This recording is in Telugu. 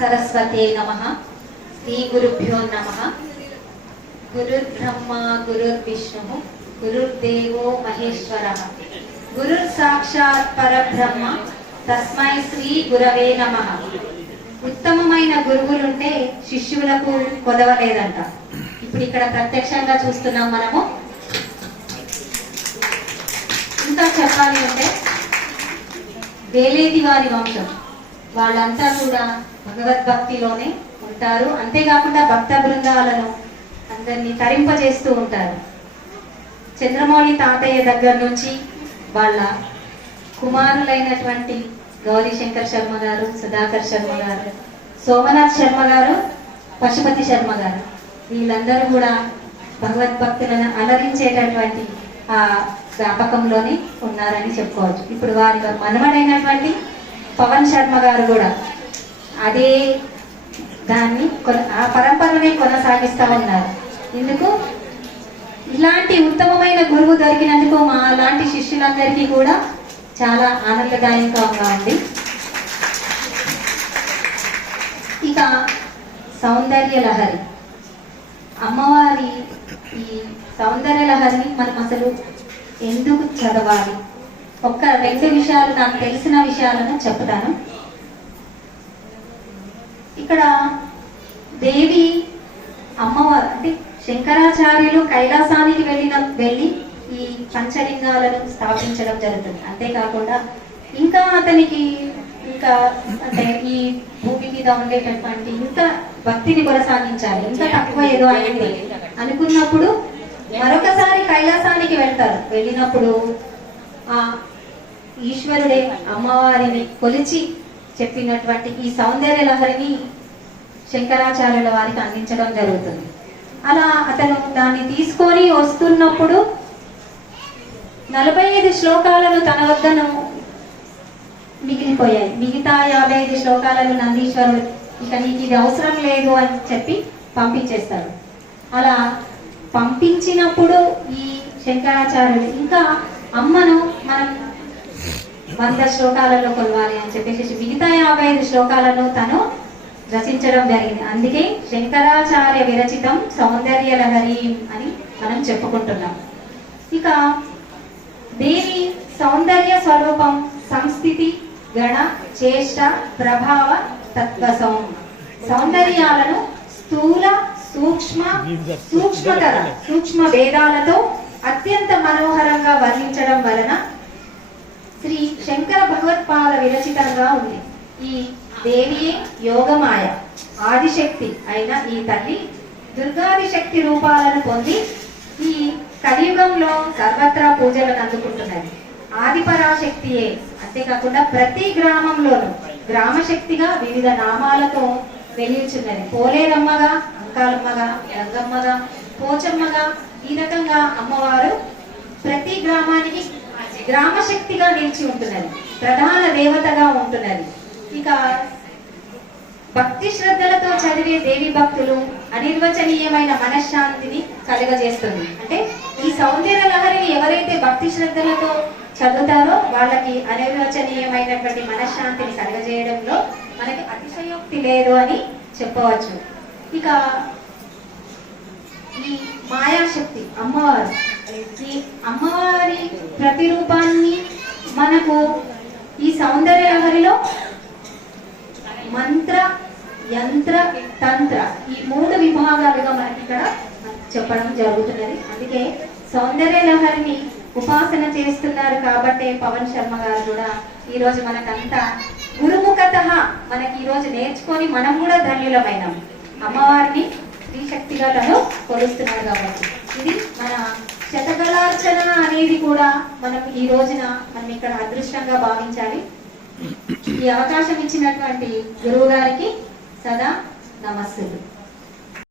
సరస్వతే నమ. శ్రీ గురుభ్యో నమ. గురుర్బ్రహ్మ గురుర్విష్ణు గురుర్దేవో మహేశ్వర. గురుర్ సాక్షాత్ పరబ్రహ్మ తస్మై శ్రీ గురవే నమ. ఉత్తమమైన గురువులుంటే శిష్యులకు కొదవలేదంట ఇప్పుడు ఇక్కడ ప్రత్యక్షంగా చూస్తున్నాం మనము. ఇంకా చెప్పాలి అంటే వేలేది వారి వంశం. వాళ్ళంతా కూడా భగవద్భక్తిలోనే ఉంటారు. అంతేకాకుండా భక్త బృందాలను అందరినీ తరింపజేస్తూ ఉంటారు. చంద్రమౌళి తాతయ్య దగ్గర నుంచి వాళ్ళ కుమారులైనటువంటి గౌరీశంకర్ శర్మ గారు సుధాకర్ శర్మ గారు సోమనాథ్ శర్మ గారు పశుపతి శర్మ గారు వీళ్ళందరూ కూడా భగవద్భక్తులను అలరించేటటువంటి ఆ జ్ఞాపకంలోనే ఉన్నారని చెప్పుకోవచ్చు. ఇప్పుడు వారి మనవడైనటువంటి పవన్ శర్మ గారు కూడా అదే దాన్ని కొన- ఆ పరంపరనే కొనసాగిస్తా ఉన్నారు. ఎందుకు? ఇలాంటి ఉత్తమమైన గురువు దొరికినందుకు మా లాంటి శిష్యులందరికీ కూడా చాలా ఆనందదాయకంగా ఉంది. ఇక సౌందర్య లహరి. అమ్మవారి ఈ సౌందర్య లహరిని మనం అసలు ఎందుకు చదవాలి? ఒక్క రెండు విషయాలు నాకు తెలిసిన విషయాలను చెప్తాను. ఇక్కడ దేవి అమ్మవారు అంటే శంకరాచార్యులు కైలాసానికి వెళ్ళిన వెళ్ళి ఈ పంచలింగాలను స్థాపించడం జరుగుతుంది. అంతేకాకుండా ఇంకా అతనికి ఇంకా అంటే ఈ భూమి మీద ఉండేటటువంటి ఇంకా భక్తిని కొనసాగించాలి ఇంకా తక్కువ ఏదో అయింది అనుకున్నప్పుడు మరొకసారి కైలాసానికి వెళ్తారు. వెళ్ళినప్పుడు ఆ ఈశ్వరుడే అమ్మవారిని కొలిచి చెప్పినటువంటి ఈ సౌందర్య లహరిని శంకరాచార్యుల వారికి అందించడం జరుగుతుంది. అలా అతను దాన్ని తీసుకొని వస్తున్నప్పుడు నలభై ఐదు శ్లోకాలను తన వద్దను మిగిలిపోయాయి. మిగతా యాభై ఐదు శ్లోకాలను నందీశ్వరుడు ఇక నీకు ఇది అవసరం లేదు అని చెప్పి పంపించేస్తాడు. అలా పంపించినప్పుడు ఈ శంకరాచార్యులు ఇంకా అమ్మను మనం వంద శ్లోకాలలో కొలవాలి అని చెప్పేసి మిగతా యాభై ఐదు శ్లోకాలను తను రచించడం జరిగింది. అందుకే శంకరాచార్య విరచితం సౌందర్య లహరి అని మనం చెప్పుకుంటున్నాం. ఇక దేవి సౌందర్య స్వరూపం సంస్థితి గణ చేష్ట ప్రభావ తత్వసం. సౌందర్యాలను స్థూల సూక్ష్మ సూక్ష్మతర సూక్ష్మ భేదాలతో అత్యంత మనోహరంగా వర్ణించడం వలన శ్రీ శంకర భగవత్పాద విరచితంగా ఉంది. ఈ దేవియే యోగమాయ ఆదిశక్తి అయిన ఈ తల్లి దుర్గాది శక్తి రూపాలను పొంది ఈ కలియుగంలో సర్వత్రా పూజలను అందుకుంటున్నది. ఆదిపరాశక్తియే. అంతేకాకుండా ప్రతి గ్రామంలోనూ గ్రామ శక్తిగా వివిధ నామాలతో వెలియుచున్నది. పోలేరమ్మగా అంకాలమ్మగా రంగమ్మగా పోచమ్మగా ఈ రకంగా అమ్మవారు ప్రతి గ్రామానికి గ్రామ శక్తిగా నిలిచి ఉంటున్నది. ప్రధాన దేవతగా ఉంటున్నది. ఇక భక్తి శ్రద్ధలతో చదివే దేవి భక్తులు అనిర్వచనీయమైన మనశ్శాంతిని కలుగజేస్తుంది. అంటే ఈ సౌందర్య లహరిని ఎవరైతే భక్తి శ్రద్ధలతో చదువుతారో వాళ్ళకి అనిర్వచనీయమైనటువంటి మనశ్శాంతిని కలుగజేయడంలో మనకి అతిశయోక్తి లేదు అని చెప్పవచ్చు. ఇక ఈ మాయాశక్తి అమ్మవారు. ఈ అమ్మవారి ప్రతిరూపాన్ని మనకు ఈ సౌందర్య లహరిలో మంత్ర యంత్ర తంత్ర ఈ మూడు విభాగాలుగా మనకి ఇక్కడ చెప్పడం జరుగుతున్నది. అందుకే సౌందర్య లహరిని ఉపాసన చేస్తున్నారు కాబట్టే పవన్ శర్మ గారు కూడా ఈ రోజు మనకంతా గురుముఖత మనకి ఈరోజు నేర్చుకొని మనం కూడా ధన్యులమైనాం. అమ్మవారిని శక్తిగా తను కొలుస్తున్నారు కాబట్టి. ఇది మన శతకళార్చన అనేది కూడా మనం ఈ రోజున మనం ఇక్కడ అదృష్టంగా భావించాలి. ఈ అవకాశం ఇచ్చినటువంటి గురువు గారికి సదా నమస్సులు.